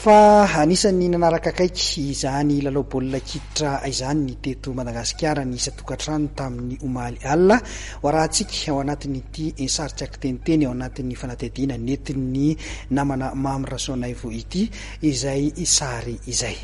fa anisan'ny nanaraka kaiky izany lalao baolina kitra izany ny teto Madagasikara ny isa-tokantrano tamin'ny omaly alina ho arahantsika ao anatin'ity ensaritsy akiteniteny ao anatin'ny fanatediana nentin'ny namana Mamy Rasoanaivo ity izay sary izay.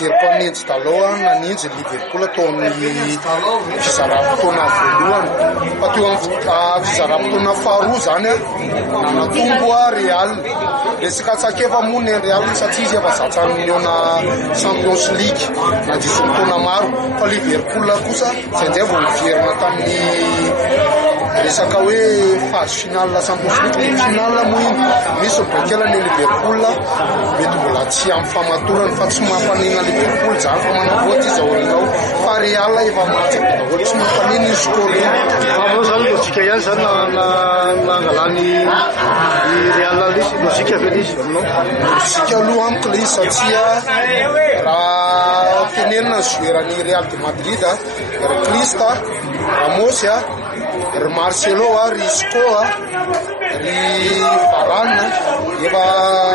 jerim-paninjy taloha naninjy Liverpool tao amin'ny fizaram-potoana voalohany fa teo amin'ny fizaram-potoana faharoa zany a nanatombo a Real resaka tsakeva moa ny Real satria izy efa zatra niona Champions League nandritra fotoana maro fa Liverpool kosa izay vao niverina tamin'ny resaka hoe phase finale Champions League finale moa iny misy mibakela ny Liverpool mety mbola tsy amin'ny famatorany fa tsy mampanina Liverpool zany fa manavoatra izy aorinao fa Real efa matsaky daholo tsy mampanina izy score avao zany lojika ihany zany nangalany Real izy lojika avy izy aminao lojika aloha amiko le izy satria raha tenenina ny joueurany Real de Madrid ry Crista Ramos ry Marcelo ry Isco ry Varane efa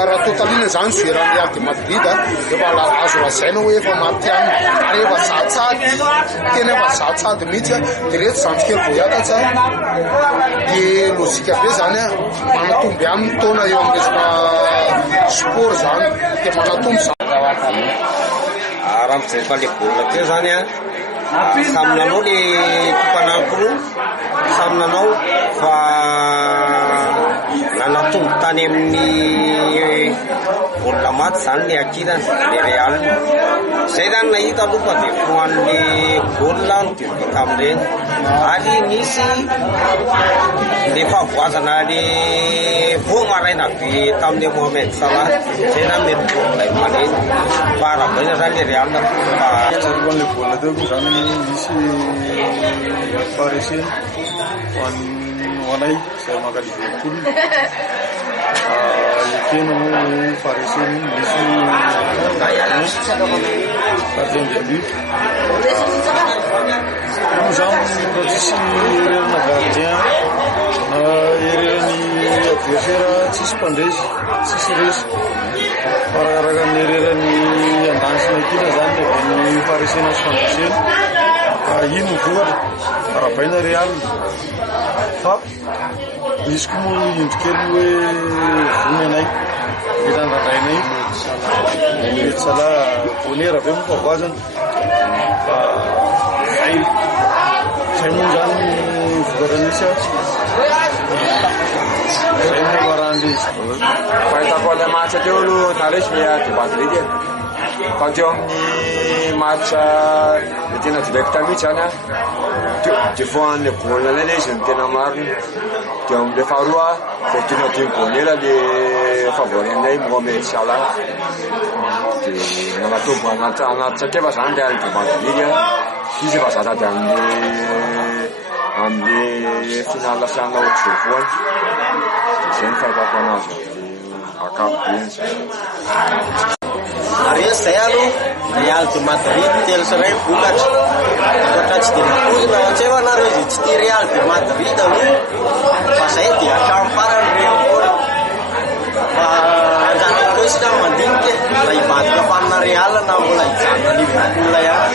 raha totalina zany joueurany Real de Madrid efa azo lazaina hoe efa matiany ary efa zatsady tena efa zatsady mihitsy de rehetra zandrikely vao hiakatra de lojika be zany manatomby aminy taona eo amin'ny resaka sport zany de manatomby zany raha mijery le baolina teo zany samy nanao le tompananko samy nanao fa nanatombo tany amin'ny baolina maty zany le akirany le Real zay zany nahita aloha fa de foan'le baolina no de vita amin'ireny ary nisy le favoazana le voamaraina be tamin'le Mohamed Salah zay zany mety baolina maneny fa arabaina zany le Real fa le baolina teo koa zany misy fareseny hoanay zay maka Liverpool ekena moa fareseny misy gardien de but moa zany raha tsisy ererana gardien ererany adversaire tsisy mpandresy tsisy resy fa rakaraka ny ererany andanisina akina zany ny faresena sy fandresena ino vohatra arabaina Real fa misy koa moa indrikely hoe vony anay mirandradrainay mety sala bonera be moa favoazana fa zay moa zany vokatra nisy zay moa marandry izy fahitako ilay match teo aloha naresy le de Madrid fa teo amin'ny match le tena direct mihitsy zany de foan'le baolina lay le izy ny tena mariny de amin'le faharoa fortuna dimy bonera le favorinay Mohamed Salah de nanatombo anaty tsakeva zany le de Madrid izy efa zatra de amin'le finale fiana ohatry zao voany zay ny fahitako anazy akapoben Maria zay aloha Real de Madrid telo sy ray vokatra ohatra tsy de nakozina ohatsy anareo izy tsy tia Real de Madrid aloha fa zay de hatramy farany reo foana fa anjanonareo sika mandinika na hivadika fanina Real na mbola hijanona Liverpool ihany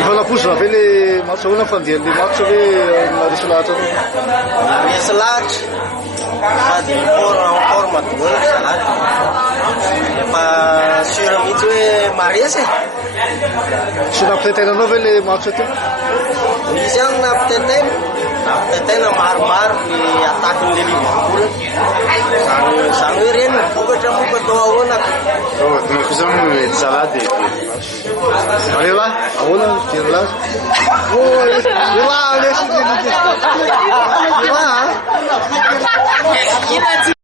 efa nakozina ve le match ahoana fandehan'le match hoe naresy lahatra naresy lahatra sady forme doela salady efa sûr mihitsy hoe maresy sy nampitaitainanao ve le match teo misy any nampitaitaina maromaro ny atakin'le Liverpool zany hoe reny vokatra moa atao ahoana zany salady allez là ahoana firy lazy